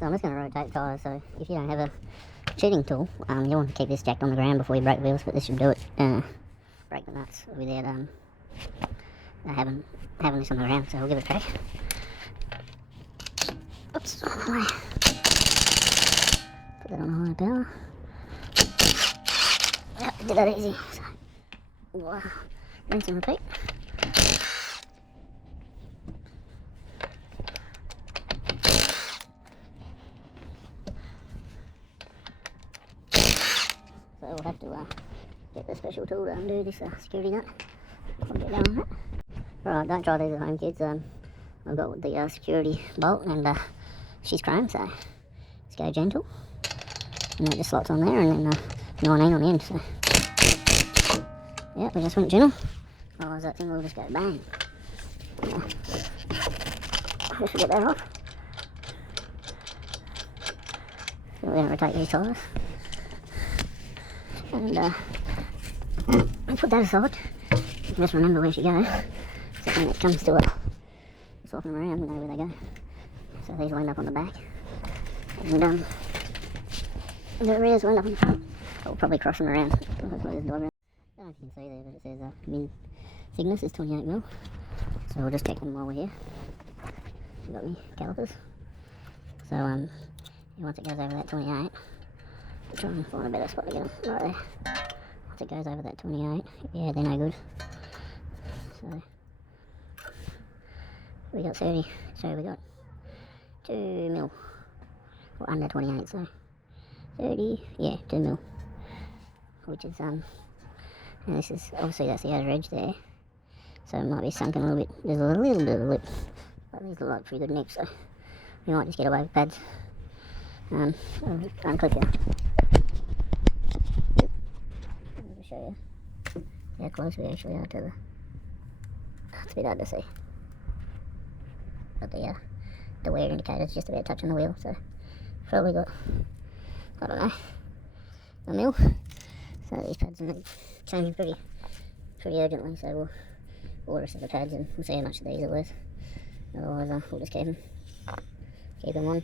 So I'm just going to rotate the tyres, so if you don't have a cheating tool, you want to keep this jacked on the ground before you break the wheels, but this should do it, break the nuts without having this on the ground, so we'll give it a crack. Oops, put that on high power. Yep, did that easy. So, wow. Rinse and repeat. So we'll have to get the special tool to undo this security nut. I'll get down on that. Right, don't try these at home, kids. I've got the security bolt and she's chrome, so let's go gentle. And that just slots on there, and then 19 on the end. So yeah, we just went gentle. Otherwise that thing will just go bang. Yeah. Just get that off. So we're going to rotate these tyres. And put that aside. Just remember where she goes. So when it comes to swapping them around, we know where they go. So these will end up on the back. And the rears will end up on the front. I'll probably cross them around. I don't know if you can see there, but it says min thickness is 28mm. So we'll just check them while we're here. I've got my calipers. So once it goes over that 28, I'll try and find a better spot to get them right there. Once it goes over that 28, yeah, they're no good. So we got 30, so we got 2mm, or under 28, so 30, yeah, 2mm, which is, and this is, obviously that's the outer edge there, so it might be sunken a little bit, there's a little bit of a lip, but these look like pretty good nicks, so we might just get away with pads. I'll unclip you. I'll show you how close we actually are to the, it's a bit hard to see. But the wear indicator's just about touching the wheel, so probably got, I don't know, a mil. So these pads are changing pretty urgently, so we'll order some of the pads and we'll see how much of these are worth. Otherwise we'll just keep them on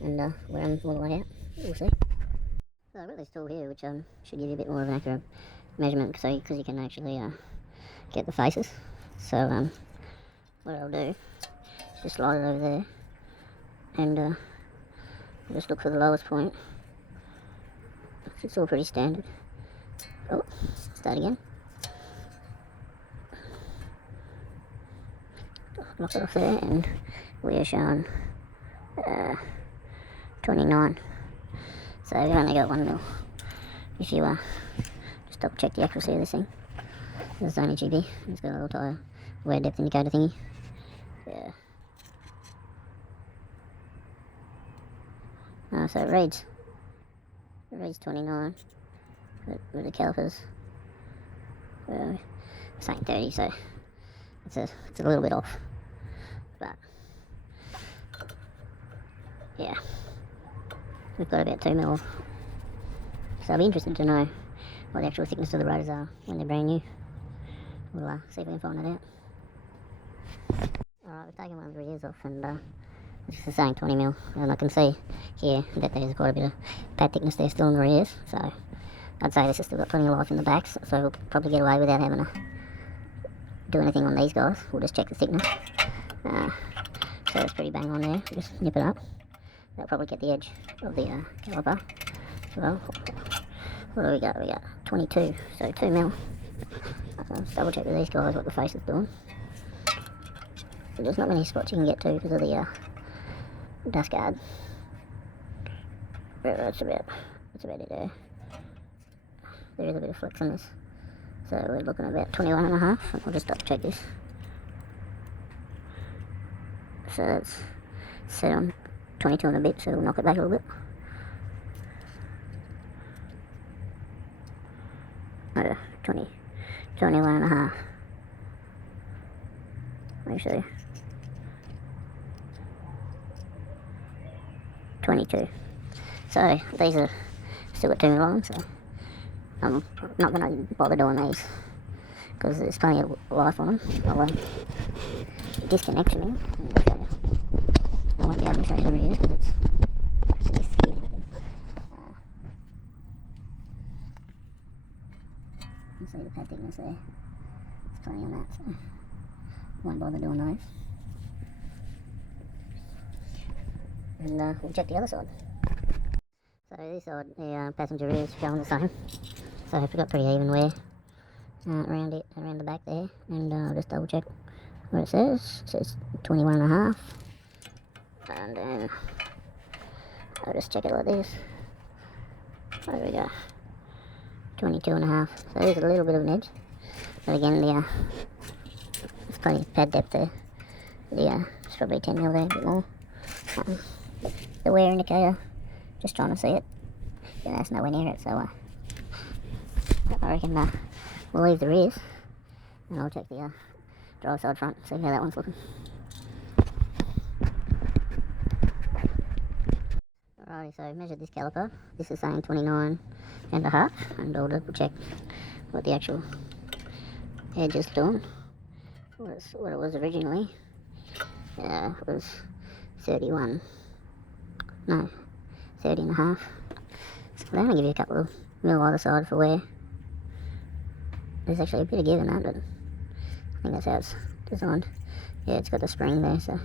and wear them all the way out. We'll see. So I've got this tool here which should give you a bit more of an accurate measurement, because you can actually get the faces. So what I'll do is just slide it over there and just look for the lowest point. It's all pretty standard. Oh, start again. Lock it off there, and we are showing 29. So we've only got 1mm. If you just double check the accuracy of this thing. It's only GB. It's got a little tyre wear depth indicator thingy. Yeah. So it reads 29, but with the calipers saying 30, so it's a little bit off, but yeah, we've got about 2mm, so I'll be interested to know what the actual thickness of the rotors are when they're brand new. We'll see if we can find that out. Alright, we've taken one of the rears off, and it's saying 20mm, and I can see here that there's quite a bit of pad thickness there still in the rears, so I'd say this has still got plenty of life in the backs, so we'll probably get away without having to do anything on these guys. We'll just check the thickness. So it's pretty bang on there, just nip it up. That'll probably get the edge of the caliper. So what do we got? We got 22, so 2mm. Let's double check with these guys what the face is doing. So there's not many spots you can get to because of the dust guard. But that's about it there. There is a bit of flex on this. So we're looking at about 21.5. I'll just double check this. So that's set on 22 and a bit, so we'll knock it back a little bit. Oh, 21.5. Actually, 22. So these are still got 2 mil on them, so I'm not going to bother doing these because there's plenty of life on them. I'll disconnect them in. I won't be able to show you the rears because there. There's plenty on that, so won't bother doing those. And we'll check the other side. So this side, the passenger rear is going the same. So we've got pretty even wear around the back there. And I'll just double check what it says. It says 21.5. And I'll just check it like this. There we go. 22.5. So there's a little bit of an edge. But again, there's plenty of pad depth there. It's probably 10 mil there, a bit more. The wear indicator, just trying to see it. Yeah, that's nowhere near it, so I reckon we'll leave the rears and I'll check the drive side front, see how that one's looking. Alrighty, so I've measured this caliper. This is saying 29.5, and I'll double check what the actual edge is doing. What it was originally was 30.5. So they're going to give you a couple of mil either side for wear. There's actually a bit of give in that, but I think that's how it's designed. Yeah, it's got the spring there, so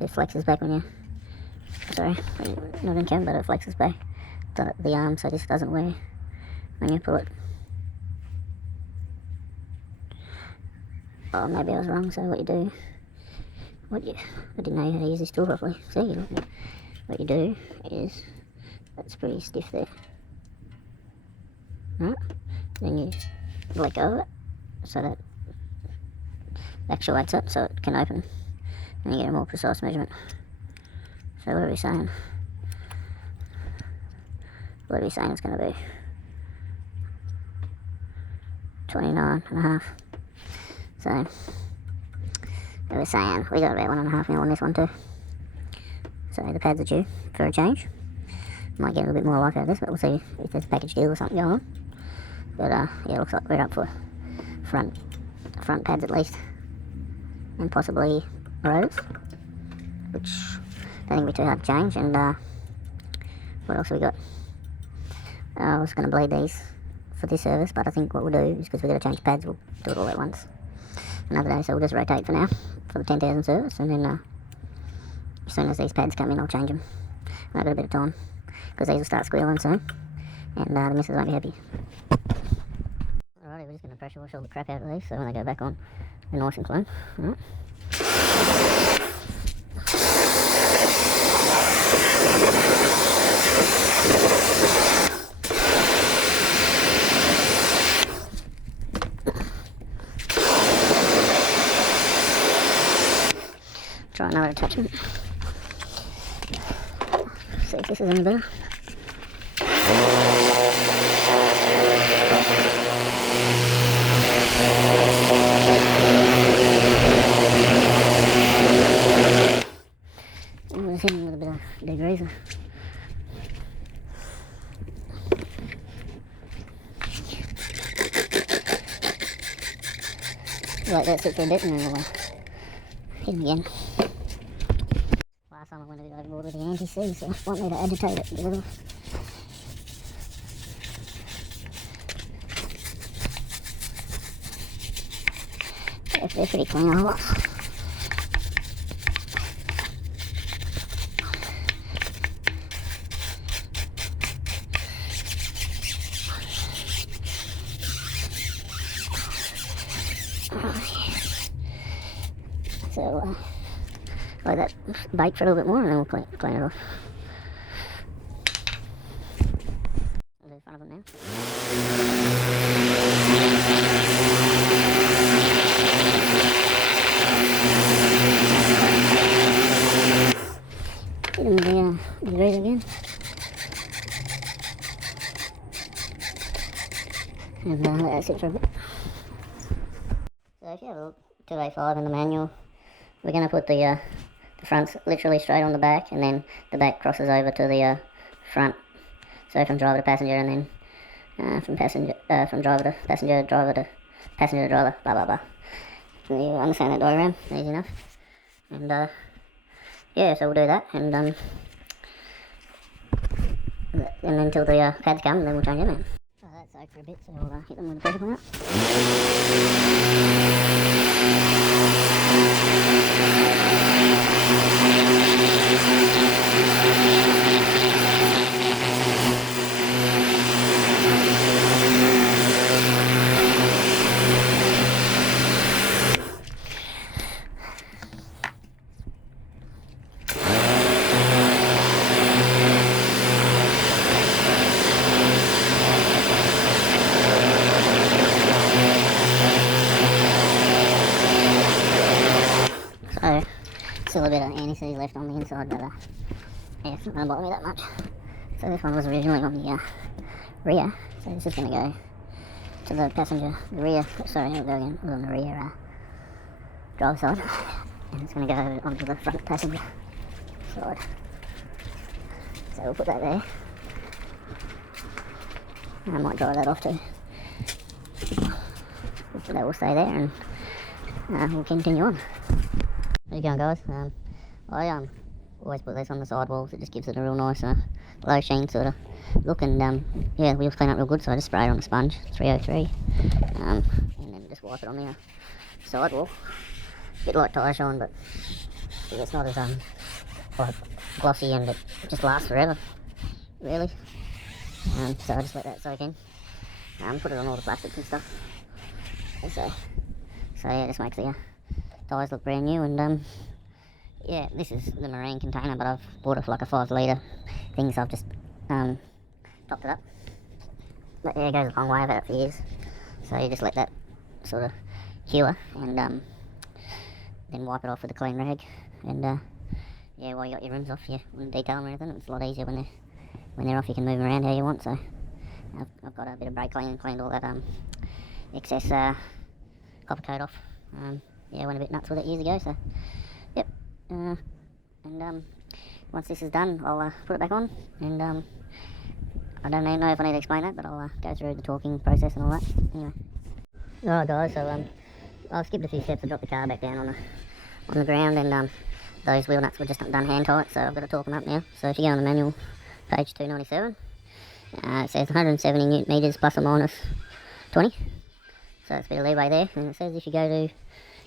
it flexes back when you... Sorry, not in camera, but it flexes back the arm, so this doesn't wear when you pull it. Oh, maybe I was wrong. So what you do... I didn't know how to use this tool properly. See, what you do is... That's pretty stiff there. Right? Then you let go of it, so that actuates it, so it can open, and you get a more precise measurement. So what are we saying? What are we saying it's going to be? 29.5. So we're saying we got about 1.5 mil on this one too. So the pads are due for a change. Might get a little bit more life out of this, but we'll see if there's a package deal or something going on. But yeah, it looks like we're up for front pads at least, and possibly rotors, which don't think will be too hard to change. And what else have we got? I was going to bleed these for this service, but I think what we'll do is, because we've got to change pads, we'll do it all at once another day. So we'll just rotate for now for the 10,000 service, and then as soon as these pads come in, I'll change them. And I've got a bit of time, because these will start squealing soon, and the missus won't be happy. Alrighty, we're just going to pressure wash all the crap out of these, so when they go back on, they're nice and clean. Alright. Try another attachment. See if this is any better. I'm just hitting with a bit of degreaser. Let that sit for a bit, and then we'll hit him again. Last time I went a bit overboard with the anti-C, so I want me to agitate it a little. They're pretty clean all off. So let that bite for a little bit more, and then we'll clean it off. I'll do the front of them now. Hit them with the degreaser again. And let that sit for a bit. So if you have a look, 2A5 in the manual, we're going to put the fronts literally straight on the back, and then the back crosses over to the front. So from driver to passenger, and then from driver to passenger, driver to passenger to driver, blah blah blah. And you understand that diagram? Easy enough. And yeah, so we'll do that, and then until the pads come, and then we'll change them in. Oh, that's so for a bit, so I'll hit them with the pressure point. So, still a bit of anti-seize left on the inside, but yeah, it's not going to bother me that much. So this one was originally on the rear, so this is going to go to the passenger, the rear, sorry, it'll go again, on the rear driver side, and it's going to go onto the front passenger side. So we'll put that there. I might dry that off too. That will stay there, and we'll continue on. How you going, guys? I always put this on the sidewalls. It just gives it a real nice low sheen sort of look, and yeah, the wheels clean up real good, so I just spray it on a sponge, 303, and then just wipe it on the sidewall. A bit like tyre shine, but it's not as like glossy, and it just lasts forever, really. So I just let that soak in. Put it on all the plastics and stuff. So yeah, it just makes the tyres look brand new. And yeah, this is the marine container, but I've bought it for like a 5 litre thing, so I've just topped it up. But yeah, it goes a long way. I've had it for years. So you just let that sort of cure, and then wipe it off with a clean rag. And yeah, while you got your rims off, you wouldn't detail them or anything. It's a lot easier when they're off. You can move them around how you want. So I've got a bit of brake clean and cleaned all that excess copper coat off. Yeah, went a bit nuts with it years ago. So yep. And once this is done, I'll put it back on. And I don't even know if I need to explain that, but I'll go through the torquing process and all that. Anyway. Alright, guys. So I've skipped a few steps. I dropped the car back down on the ground, and those wheel nuts were just done hand tight, so I've got to torque them up now. So if you go on the manual, page 297, it says 170 newton meters plus or minus 20. So it's a bit of leeway there. And it says if you go to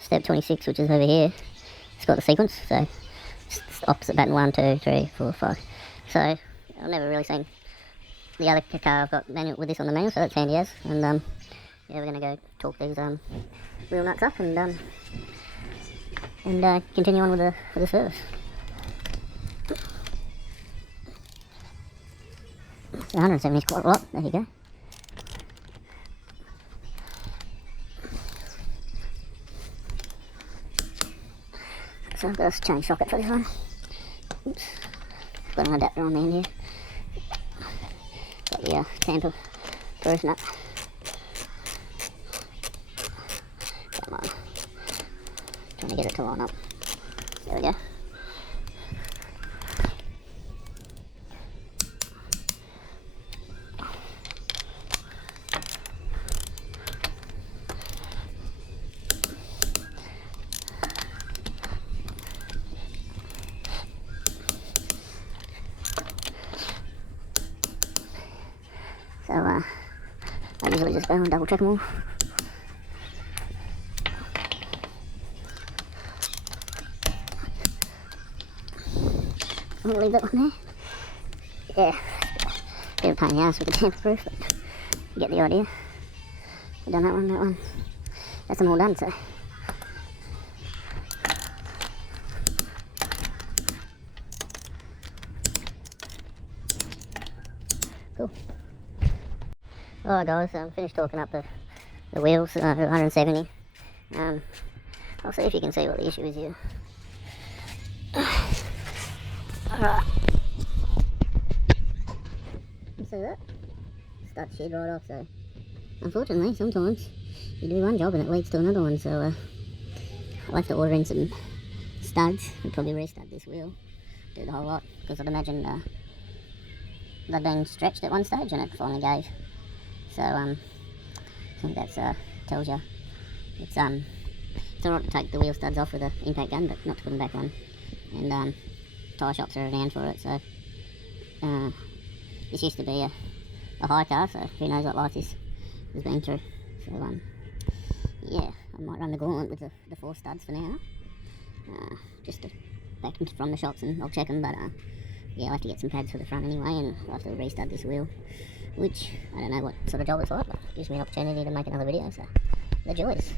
step 26, which is over here, it's got the sequence. So it's opposite button 1, 2, 3, 4, 5. So I've never really seen the other car I've got manual with this on the manual, so that's handy as. And yeah, we're going to go torque these wheel nuts up and continue on with the service. So 170 is quite a lot. There you go. So I've got a change socket for this one. Oops. Got an adapter on the end here. Got the tamper first nut. Come on. Trying to get it to line up. There we go. So I usually just go and double check them all. I'm gonna leave that one there. Yeah, bit of a pain in the ass with the tamper proof, but you get the idea. I've done that one. That's them all done, so. Cool. Alright guys, I'm finished torquing up the wheels, 170. I'll see if you can see what the issue is here. Alright. You see that? Start to shed right off, so unfortunately sometimes you do one job and it leads to another one, so I'll have to order in some studs and probably restud this wheel, do the whole lot, because I'd imagine they've been stretched at one stage and it finally gave. So I think that tells you it's alright to take the wheel studs off with an impact gun, but not to put them back on. And tyre shops are renowned for it, so this used to be a high car, so who knows what life this has been through. So yeah, I might run the gauntlet with the 4 studs for now, just to back them from the shops, and I'll check them. But yeah, I'll have to get some pads for the front anyway, and I'll have to restud this wheel, which I don't know what sort of job it's like, but it gives me an opportunity to make another video, so the joys.